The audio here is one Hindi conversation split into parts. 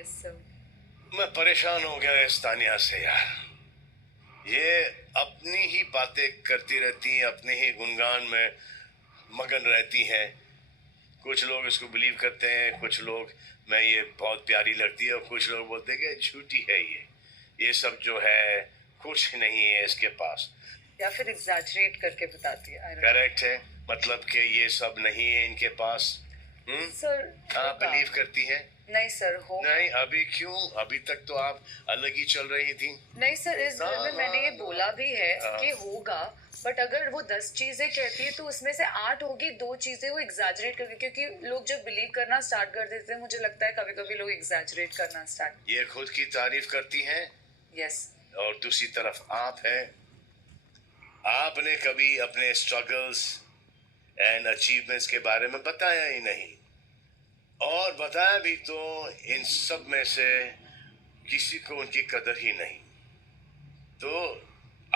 Yes sir. मैं परेशान हो गया इस तानिया से यार। ये अपनी ही बातें करती रहती हैं, अपने ही गुणगान में मगन रहती हैं। कुछ लोग इसको बिलीव करते हैं, कुछ लोग मैं ये बहुत प्यारी लगती है, और कुछ लोग बोलते हैं कि झूठी है ये सब जो है कुछ नहीं है इसके पास। या फिर एग्जैजरेट करके बताती है। करेक्ट है, मतलब कि ये सब नहीं है इनके पास। सर आप बिलीव करती हैं? नहीं सर, हो नहीं, अभी क्यों? अभी तक तो आप अलग ही चल रही थी। नहीं सर, इस घर में मैंने ये बोला भी है कि होगा, बट अगर वो 10 चीजें कहती है तो उसमें से 8 होगी, 2 चीजें वो एग्जैजरेट करके, क्योंकि लोग जब बिलीव करना स्टार्ट कर देते हैं, मुझे लगता है कभी कभी लोग एग्जैजरेट करना स्टार्ट। ये खुद की तारीफ करती हैं। यस। और दूसरी तरफ आप हैं, आपने कभी अपने स्ट्रगल्स एंड अचीवमेंट्स के बारे में बताया ही नहीं, और बताया भी तो इन सब में से किसी को उनकी कदर ही नहीं। तो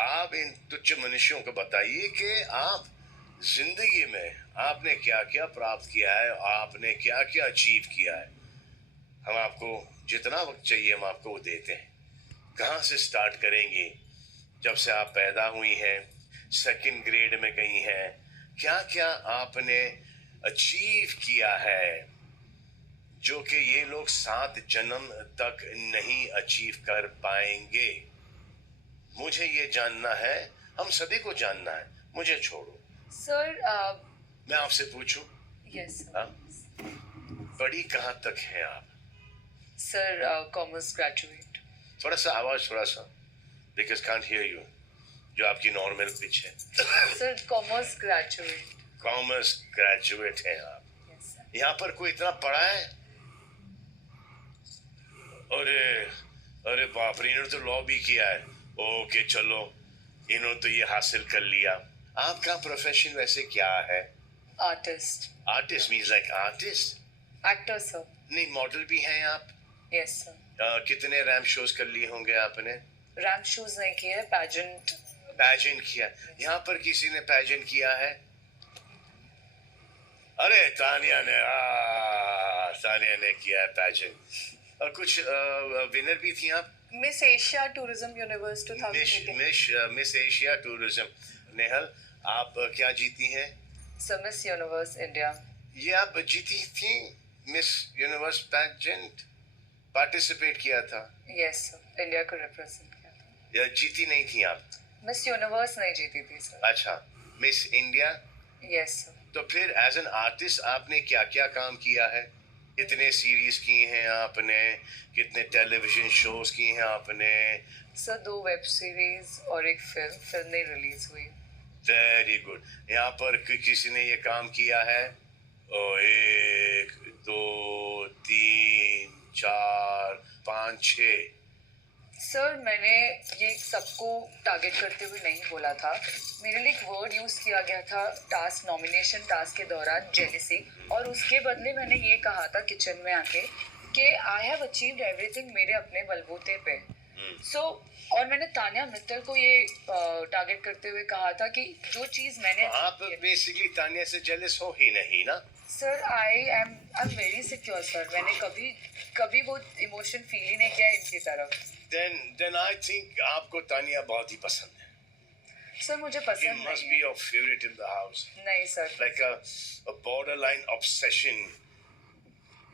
आप इन तुच्छ मनुष्यों को बताइए कि आप जिंदगी में आपने क्या क्या प्राप्त किया है, आपने क्या क्या अचीव किया है। हम आपको जितना वक्त चाहिए हम आपको वो देते हैं। कहाँ से स्टार्ट करेंगी? जब से आप पैदा हुई हैं, सेकंड ग्रेड में गई हैं, क्या क्या आपने अचीव किया है जो कि ये लोग 7 जन्म तक नहीं अचीव कर पाएंगे। मुझे ये जानना है, हम सभी को जानना है। मुझे छोड़ो सर। मैं आपसे पूछूं, यस हाँ? पढ़ी कहाँ तक है आप? Sir, commerce graduate. थोड़ा सा आवाज, थोड़ा सा, बिकॉज कांट हियर यू, जो आपकी नॉर्मल पिच है। Sir commerce graduate. Commerce graduate हैं आप? Yes sir. यहाँ पर कोई इतना पढ़ा है? अरे अरे बाप रे, इन्होंने तो लॉ भी किया है। ओके चलो, इन्होंने तो ये हासिल कर लिया। आपका प्रोफेशन वैसे क्या है? Artist. Artist means like artist? Actor sir. नहीं, मॉडल भी हैं आप? Yes sir. कितने रैम्प शोज कर लिए होंगे आपने? रैम्प शूज नहीं किए, पैजेंट। पैजेंट किया? यहाँ पर किसी ने पैजेंट किया है? अरे तानिया ने, तानिया ने किया है पैजेंट। और कुछ विनर भी थी आप? Miss Asia tourism universe 2018। Miss Asia tourism. Nehal, आप क्या जीती हैं? Sir miss universe India. ये आप जीती थी? मिस यूनिवर्स पैजेंट पार्टिसिपेट किया था? यस सर, इंडिया को रिप्रेजेंट किया था। या जीती नहीं थी आप? मिस यूनिवर्स नहीं जीती थी सर। अच्छा, मिस इंडिया। Yes sir. तो फिर एज एन आर्टिस्ट आपने क्या क्या काम किया है? कितने सीरीज की हैं आपने? कितने टेलीविजन शोज की हैं आपने? सर 2 वेब सीरीज और एक फिल्म नहीं रिलीज हुई। Very good. यहाँ पर किसी ने ये काम किया है? ओ, 1 2 3 4 5 6। सर मैंने ये सबको टारगेट करते हुए नहीं बोला था। मेरे लिए एक वर्ड यूज किया गया था टास्क, नॉमिनेशन टास्क के दौरान, जेलिसी, और उसके बदले मैंने ये कहा था किचन में आके कि आई हैव अचीव्ड एवरीथिंग मेरे अपने बलबूते पे। और मैंने तानिया मित्तल को ये टारगेट करते हुए कहा था कि जो चीज मैंने आप बेसिकली तानिया से जेलस हो ही नहीं ना? Sir I am very secure sir. मैंने कभी वो इमोशन फील ही नहीं किया इनकी तरफ। Then I think आपको तानिया बहुत ही पसंद है। सर मुझे You पसंद must नहीं be है। your favorite in the house. नहीं sir. Like a borderline obsession.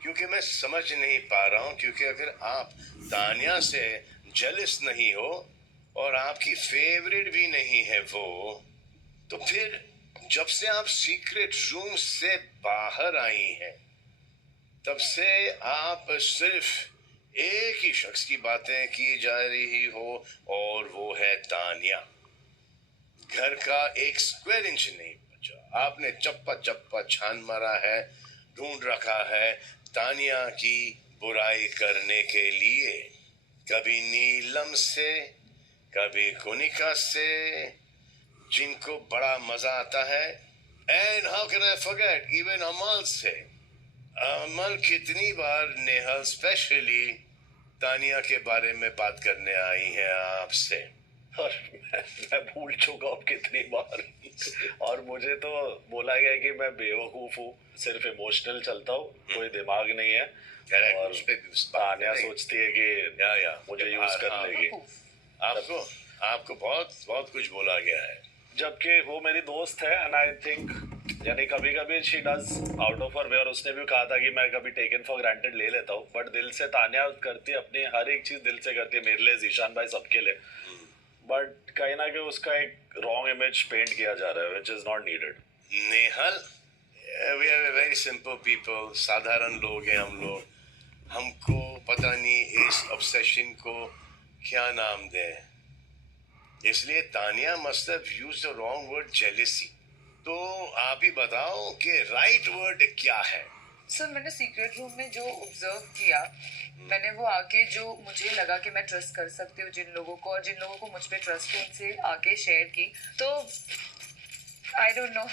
क्योंकि मैं समझ नहीं पा रहा हूँ, क्योंकि अगर आप तानिया से जेलस नहीं हो और आपकी फेवरेट भी नहीं है वो, तो फिर जब से आप सीक्रेट रूम से बाहर आई हैं तब से आप सिर्फ एक ही शख्स की बातें की जा रही हो, और वो है तानिया। घर का 1 स्क्वायर इंच नहीं बचा, आपने चप्पा चप्पा छान मारा है, ढूंढ रखा है तानिया की बुराई करने के लिए। कभी नीलम से, कभी कुनिका से, जिनको बड़ा मजा आता है। And how can I forget even Amal से। अमल कितनी बार नेहल स्पेशली तानिया के बारे में बात करने आई है आपसे, और मैं भूल चुका हूँ कितनी बार। और मुझे तो बोला गया कि मैं बेवकूफ़ हूँ, सिर्फ इमोशनल चलता हूँ, कोई दिमाग नहीं है। करेक्ट, और उस पे भी उस तान्या नहीं। सोचती है कि या मुझे कि यूज कर हाँ, लेगी, आपको आपको बहुत बहुत कुछ बोला गया है। जबकि वो मेरी दोस्त है एंड आई थिंक यानी कभी कभी she does out of her way, और उसने भी कहा था कि मैं कभी टेकन फॉर ग्रांटेड ले लेता हूँ, बट दिल से तान्या करती है, अपनी हर एक चीज दिल से करती है, मेरे लिए, जीशान भाई, सबके लिए, बट कहीं ना कहीं उसका एक रॉन्ग इमेज पेंट किया जा रहा है which is not needed. Nehal, we are very simple people, साधारण लोग हैं हम लोग। हमको पता नहीं इस ऑब्सेशन को क्या नाम दें, इसलिए Tania must have used the wrong word jealousy. तो आप ही बताओ कि राइट वर्ड क्या है। सर मैंने सीक्रेट रूम में जो ऑब्जर्व किया, मैंने वो आके जो मुझे लगा कि मैं ट्रस्ट कर सकती हूँ जिन लोगों को, और जिन लोगों को मुझ पे ट्रस्ट है उनसे आके शेयर की, तो I don't know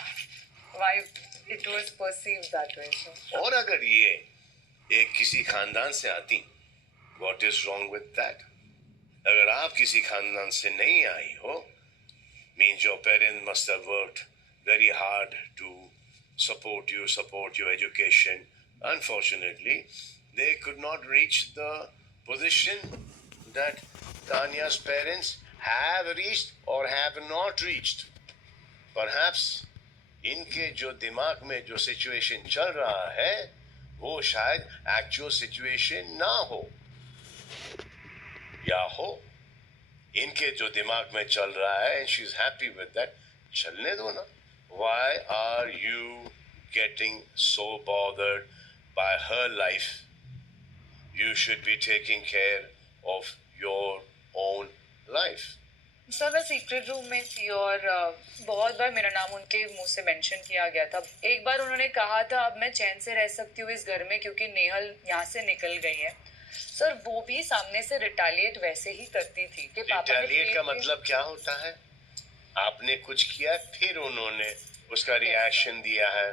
why it was perceived that way. और अगर ये एक किसी खानदान से आती, what is wrong with that? अगर आप किसी खानदान से नहीं आई हो, means your parents must have worked very hard to support your education. Unfortunately, they could not reach the position that Tanya's parents have reached or have not reached. Perhaps इनके जो दिमाग में जो सिचुएशन चल रहा है वो शायद एक्चुअल सिचुएशन ना हो, या हो इनके जो दिमाग में चल रहा है, and she is happy with that, चलने दो ना। Why are you getting so bothered by her life? You should be taking care of your own life. Sir मैं सीक्रेट रूम में थी और बहुत बार मेरा नाम उनके मुंह से मेंशन किया गया था। एक बार उन्होंने कहा था अब मैं चैन से रह सकती हूँ इस घर में क्योंकि नेहल यहाँ से निकल गई है। सर वो भी सामने से रिटालिएट वैसे ही करती थी कि पापा ने रिटेलिएट का मतलब क्या होता है? आपने कुछ किया फिर उन्होंने उसका रिएक्शन दिया है।